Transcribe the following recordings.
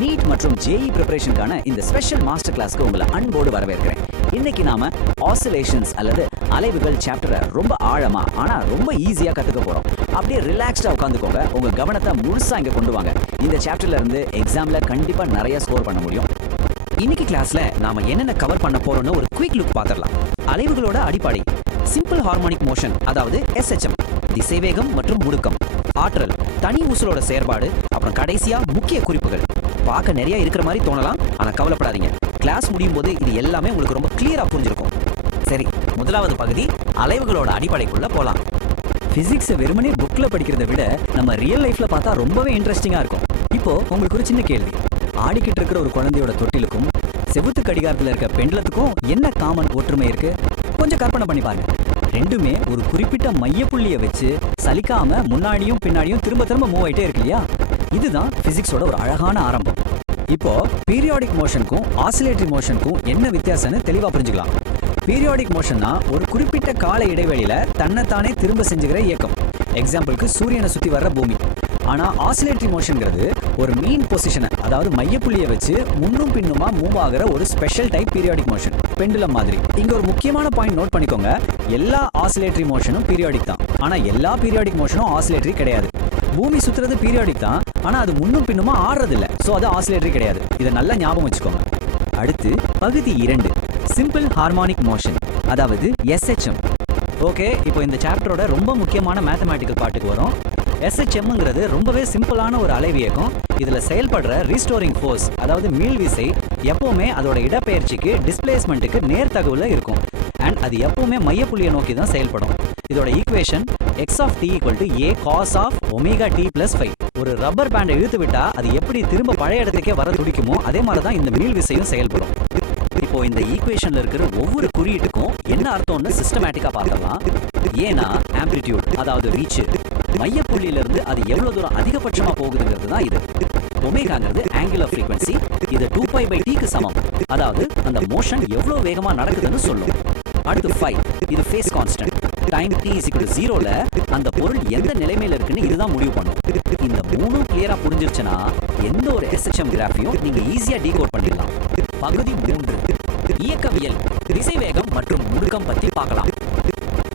NEET மற்றும் JE ப்ரிப்பரேஷனுக்கான இந்த special master கிளாஸ்க்கு உங்களை அன்போடு வரவேற்கிறேன். இன்னைக்கு நாம ஆசிலேஷன்ஸ் அல்லது அலைவுகள் சாப்டரை ரொம்ப ஆழமா ஆனா ரொம்ப ஈஸியா கத்துக்க போறோம். அப்படியே ரிலாக்ஸ்டா உட்காந்துக்கோங்க. உங்க கவனத்தை முழுசா இங்க கொண்டு வாங்க. இந்த சாப்டர்ல இருந்து எக்ஸாம்ல கண்டிப்பா நிறைய ஸ்கோர் பண்ண முடியும். இன்னைக்கு கிளாஸ்ல நாம என்னென்ன கவர் பண்ண போறோம்னு ஒரு குயிக் லுக் பார்த்துடலாம். அலைவுகளோட அடிப்படை சிம்பிள் ஹார்மோனிக் மோஷன், அதாவது SHM, திசைவேகம் மற்றும் முடுக்கம், ஆற்றல், தனி ஊசலோட செயற்பாடு, அப்புறம் கடைசியா முக்கிய குறிப்புகள். பார்க்க நிறைய இருக்கிற மாதிரி தோணலாம், ஆனா கவலைப்படாதீங்க. கிளாஸ் முடியும் போது இது எல்லாமே உங்களுக்கு ரொம்ப கிளியரா புரிஞ்சிருக்கும். சரி, முதலாவது பகுதி அலைவுகளோட அடிப்படைக்குள்ள போலாம். பிசிக்ஸை வெறுமனே புக்ல படிக்கிறத விட நம்ம ரியல் லைஃப்ல பார்த்தா ரொம்பவே இன்ட்ரெஸ்டிங்கா இருக்கும். இப்போ உங்களுக்கு ஒரு சின்ன கேள்வி. ஆடிக்கிட்டு இருக்கிற ஒரு குழந்தையோட தொட்டிலுக்கும் செவுத்து கடிகாரத்தில் இருக்க பெண்டலத்துக்கும் என்ன காமன் ஒற்றுமை இருக்கு? கொஞ்சம் கற்பனை பண்ணி பாருங்க. ரெண்டுமே ஒரு குறிப்பிட்ட மையப்புள்ளியை வச்சு சலிக்காம முன்னாடியும் பின்னாடியும் திரும்ப திரும்ப மூவ் ஆயிட்டே இருக்கு இல்லையா? இதுதான் பிசிக்ஸோட ஒரு அழகான ஆரம்பம். இப்போ பீரியாடிக் மோஷனுக்கும் ஆசிலேட்டரி மோஷனுக்கும் என்ன வித்தியாசம்னு தெளிவா புரிஞ்சுக்கலாம். பீரியாடிக் மோஷன்னா ஒரு குறிப்பிட்ட கால இடைவெளியில தன்னைத்தானே திரும்ப செஞ்சுக்கிற இயக்கம். எக்ஸாம்பிளுக்கு சூரியனை சுத்தி வர்ற பூமி. ஆனா ஆசிலேட்டரி மோஷன்ங்கிறது ஒரு மீன் பொசிஷனை, அதாவது மையப்புள்ளியை வச்சு முன்னும் பின்னுமா மூவ் ஆகிற ஒரு special type periodic motion, pendulum மாதிரி. இங்க ஒரு முக்கியமான பாயிண்ட் நோட் பண்ணிக்கோங்க. எல்லா ஆசிலேட்டரி மோஷனும் பீரியாடிக் தான், ஆனா எல்லா பீரியாடிக் மோஷனும் ஆசிலேட்டரி கிடையாது. பூமி சுத்துறது பீரியாடிக் தான், ஆனா அது முன்னும் பின்னுமா ஆடுறது இல்ல, சோ அது ஆசிலேட்டரி கிடையாது. இதை நல்லா ஞாபகம் வச்சுக்கோங்க. அடுத்து பகுதி 2, சிம்பிள் ஹார்மோனிக் மோஷன், அதாவது SHM. ஓகே, இப்போ இந்த சாப்டரோட ரொம்ப முக்கியமான மேத்தமேட்டிக்கல் பார்ட்டுக்கு வரும். SHMங்கிறது ரொம்பவே சிம்பிளான ஒரு அலைவியக்கம். இதுல செயல்படுற ரீஸ்டோரிங் ஃபோர்ஸ், அதாவது மீள்விசை, எப்பவுமே அதோட இடப்பெயர்ச்சிக்கு டிஸ்பிளேஸ்மெண்ட்டுக்கு நேர்த்தகவுல இருக்கும். அண்ட் அது எப்பவுமே மையப்புள்ளியை நோக்கி தான் செயல்படும். இதோட equation x of t = a cos of omega t + phi. ஒரு ரப்பர் பேண்டை இழுத்து விட்டா அது எப்படி திரும்ப பழைய இடத்துக்கே வர துடிக்குமோ அதே மாதிரி தான் இந்த மீள்விசையும் செயல்படும். இப்போ இந்த ஈக்குவேஷன்ல இருக்கிற ஒவ்வொரு குறியீட்டுக்கும் என்ன அர்த்தம்னு சிஸ்டமேட்டிக்கா பார்க்கலாம். ஏன்னா ஆம்பிளிட்யூட், அதாவது வீச்சு, மையப்புள்ளியிலிருந்து அது எவ்வளவு தூரம் அதிகபட்சமா போகுதுங்கிறது தான் இது. ஒமேகாங்கிறது ஆங்குலர் ஃப்ரீக்வன்சி. இது 2π/t சமம், அதாவது அந்த மோஷன் எவ்வளவு வேகமா நடக்குதுன்னு சொல்லும். அடுத்து phi, இது ஃபேஸ் கான்ஸ்டன்ட். டைம் t = 0ல அந்த பொருள் எந்த நிலைமையில இருக்குன்னு இதுதான் முடிவு பண்ணும். இந்த மூணும் கிளியரா புரிஞ்சிருச்சுன்னா எந்த ஒரு SHM கிராஃபையும் நீங்க ஈஸியா டீகோட் பண்ணிடலாம். பகுதி 3, இயக்கவியல், திசைவேகம் மற்றும் முடுக்கம் பத்தி பார்க்கலாம்.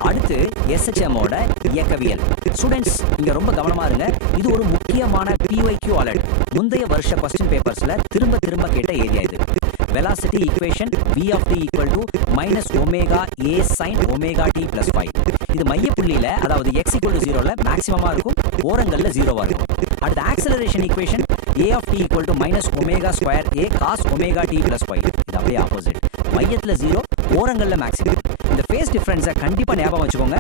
அடுத்து SHM ஓட இயக்கவியல். ஸ்டூடெண்ட்ஸ் இங்க ரொம்ப கவனமா இருங்க. இது ஒரு முக்கியமான PYQ அலர்ட். முந்தைய வருஷ क्वेश्चन பேப்பர்ஸ்ல திரும்ப திரும்ப கேட்ட ஏரியா இது. Velocity equation v of t = -omega a sin omega t + phi. இது மையப்புள்ளியில, அதாவது x = 0ல மேக்ஸிமமா இருக்கும், ஓரங்கள்ல 0வா இருக்கும். அடுத்து acceleration equation a of t = -omega square a cos omega t + phi. இது அப்படியே ஆப்போசிட். மையத்துல 0, ஓரங்கள்ல மேக்ஸிமம். இந்த ஃபேஸ் டிஃபரன்ஸை கண்டிப்பா ஞாபகம் வச்சுக்கோங்க.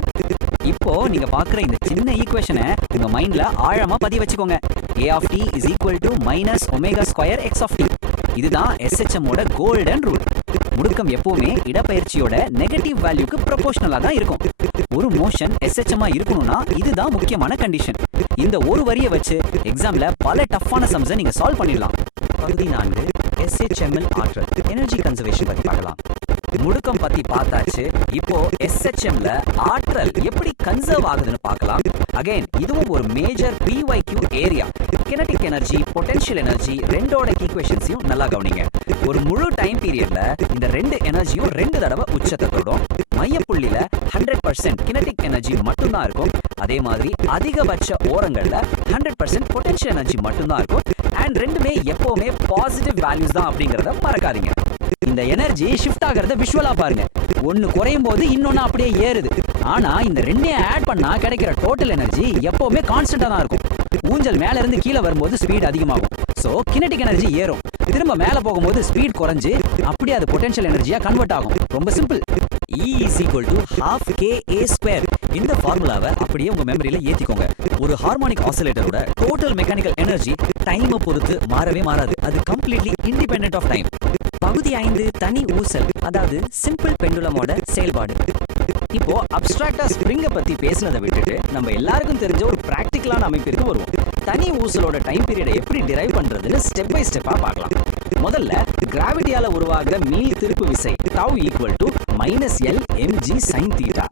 இப்போ நீங்க பாக்குற இந்த சின்ன ஈக்குவேஷனை உங்க மைண்ட்ல ஆழமா பதிய வச்சுக்கோங்க. a of t = -omega square x of t. இதுதான் SHM ஓட கோல்டன் ரூல். முடுக்கம் எப்பவுமே இடப்பெயர்ச்சியோட நெகட்டிவ் வேல்யூக்கு ப்ரொபோஷனலா தான் இருக்கும். ஒரு மோஷன் SHM இருக்கணும்னா இதுதான் முக்கியமான கண்டிஷன். இந்த ஒரு வரியை வச்சு எக்ஸாம்ல பல டஃப்பான சம்ஸை நீங்க சால்வ் பண்ணிடலாம். பகுதி 4, SHM ஆற்றல், எனர்ஜி கன்சர்வேஷன் பத்தி பார்க்கலாம். முடுக்கம் பத்தி பார்த்தாச்சு. இப்போ SHMல ஆற்றல் எப்படி கன்சர்வ் ஆகுதுன்னு பார்க்கலாம். அகைன் இதுவும் ஒரு major PYQ area. Kinetic energy, potential energy, ரெண்டோட ஈக்குவேஷன்ஸையும் நல்லா கவனிங்க. ஒரு முழு டைம் பீரியட்ல இந்த ரெண்டு எனர்ஜியும் 2 தடவை உச்சத்தை தொடும். மையப்புள்ளியில 100% கினெடிக் எனர்ஜி மட்டும்தான் இருக்கும். அதே மாதிரி அதிகபட்ச ஓரங்கள்ல 100% பொட்டன்ஷியல் எனர்ஜி மட்டும்தான் இருக்கும். அண்ட் ரெண்டுமே எப்பவுமே பாசிட்டிவ் வேல்யூஸ் தான் அப்படிங்கறத மறக்காதீங்க. இந்த எனர்ஜி ஷிஃப்ட் ஆகிறத விஷுவலா பாருங்க. ஒன்னு குறையும் போது இன்னொன்னு அப்படியே ஏறுது. ஆனா இந்த ரெண்டையும் ஆட் பண்ணா கிடைக்கிற டோட்டல் எனர்ஜி எப்பவுமே கான்ஸ்டன்டா தான் இருக்கும். ஊஞ்சல் மேல இருந்து கீழே வரும்போது ஸ்பீட் அதிகமாகும், சோ கினெடிக் எனர்ஜி ஏறும். திரும்ப மேல போகும்போது ஸ்பீட் குறைஞ்சு அப்படியே அது பொட்டன்ஷியல் எனர்ஜியா கன்வெர்ட் ஆகும். ரொம்ப சிம்பிள். E = ½ kA². இந்த ஃபார்முலாவை அப்படியே உங்க மெமரியில ஏத்திக்கோங்க. ஒரு ஹார்மோனிக் ஆசிலேட்டரோட டோட்டல் மெக்கானிக்கல் எனர்ஜி டைமை பொறுத்து மாறவே மாறாது. அது கம்ப்ளீட்லி இண்டிபெண்டன்ட் ஆஃப் டைம். பகுதி 5, தனி ஊசல், அதாவது சிம்பிள் பெண்டுலமோட செயல்பாடு. இப்போ அப்ஸ்ட்ராக்டா ஸ்ப்ரிங்கை பத்தி பேசினதை விட்டுட்டு நம்ம எல்லாருக்கும் தெரிஞ்ச ஒரு பிராக்டிகலான அமைப்பிற்கு வருவோம். தனி ஊசலோட டைம் பீரியடை எப்படி டிரைவ் பண்றதுன்னு ஸ்டெப் பை ஸ்டெப்பா பார்க்கலாம். முதல்ல கிராவிட்டியால உருவாகிற மீள் திருப்பு விசை τ = -L mg sin θ.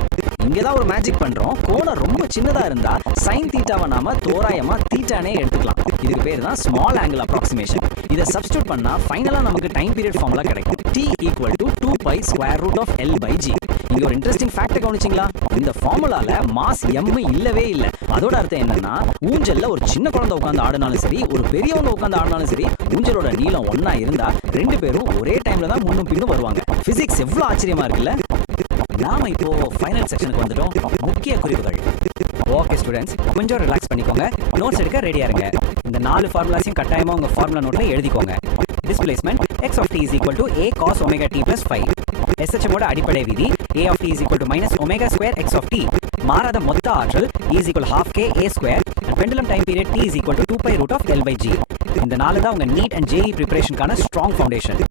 இங்கதான் ஒரு மேஜிக் பண்றோம். கோணம் ரொம்ப சின்னதா இருந்தா sin தீட்டாவை நாம தோராயமா தீட்டானே எடுத்துக்கலாம். இதுக்கு பேர் தான் ஸ்மால் ஆங்கிள் அப்ராக்சிமேஷன். இதை சப்ஸ்டிட்யூட் பண்ணா ஃபைனலா நமக்கு டைம் பீரியட் ஃபார்முலா கிடைக்கும். t = 2π √of L/g. இங்க ஒரு இன்ட்ரெஸ்டிங் ஃபேக்ட் கவனிச்சிங்களா? இந்த ஃபார்முலால மாஸ் m இல்லவே இல்ல. அதோட அர்த்தம் என்னன்னா, ஊஞ்சல்ல ஒரு சின்ன குழந்தை உட்கார்ந்து ஆடினாலும் சரி, ஒரு பெரியவங்க உட்கார்ந்து ஆடினாலும் சரி, ஊஞ்சலோட நீளம் ஒண்ணா இருந்தா ரெண்டு பேரும் ஒரே டைம்ல தான் முன்னும் பின்னும் வருவாங்க. பிசிக்ஸ் எவ்வளவு ஆச்சரியமா இருக்குல்ல? நாம இப்போ ஃபைனல் செக்ஷனுக்கு வந்துட்டோம். முக்கிய குறிப்புகள். ஓகே ஸ்டூடெண்ட்ஸ், கொஞ்சம் ரிலாக்ஸ் பண்ணிக்கோங்க. நோட்ஸ் எடுக்க ரெடியா இருங்க. இந்த 4 ஃபார்முலாஸையும் கட்டாயமா உங்க ஃபார்முலா நோட்ல எழுதிக்கோங்க. Displacement x of t = a cos omega t + 5. SHM ஓட அடிப்படை விதி a of t = -omega² x of t. மாறாத மொத்த ஆற்றல் E = ½ k a². Pendulum time period t = 2π √of L/g. இந்த 4 தான் உங்க நீட் அண்ட் JEE ப்ரிப்பரேஷனுக்கான ஸ்ட்ராங் ஃபவுண்டேஷன்.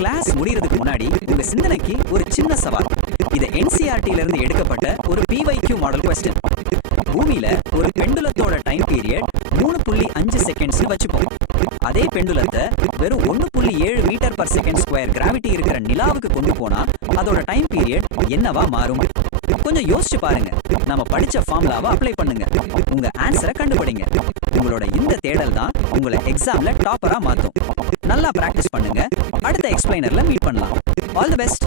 கிளாஸ் முடியறதுக்கு முன்னாடி உங்க சிந்தனைக்கு ஒரு சின்ன சவால். இது NCERT ல இருந்து எடுக்கப்பட்ட ஒரு PYQ மாடல் கொஸ்டின். பூமியில ஒரு பெண்டுலத்தோட டைம் பீரியட் 3.5 செகண்ட்ஸ் வச்சுப்போம். அதே பெண்டுலத்தை வெறும் 1.7 மீட்டர்/செகண்ட்² கிராவிட்டி இருக்கிற நிலாவுக்கு கொண்டு போனா அதோட டைம் பீரியட் என்னவா மாறும்? கொஞ்சம் யோசிச்சு பாருங்க. நம்ம படிச்ச ஃபார்முலாவை அப்ளை பண்ணுங்க. உங்க ஆன்சரை கண்டுபிடிங்க. உங்களோட இந்த தேடல் தான் உங்களை எக்ஸாம்ல டாப்பரா மாத்தும். நல்லா பிராக்டிஸ் பண்ணுங்க. அடுத்த எக்ஸ்பிளைனர்ல மீட் பண்ணலாம். All the best.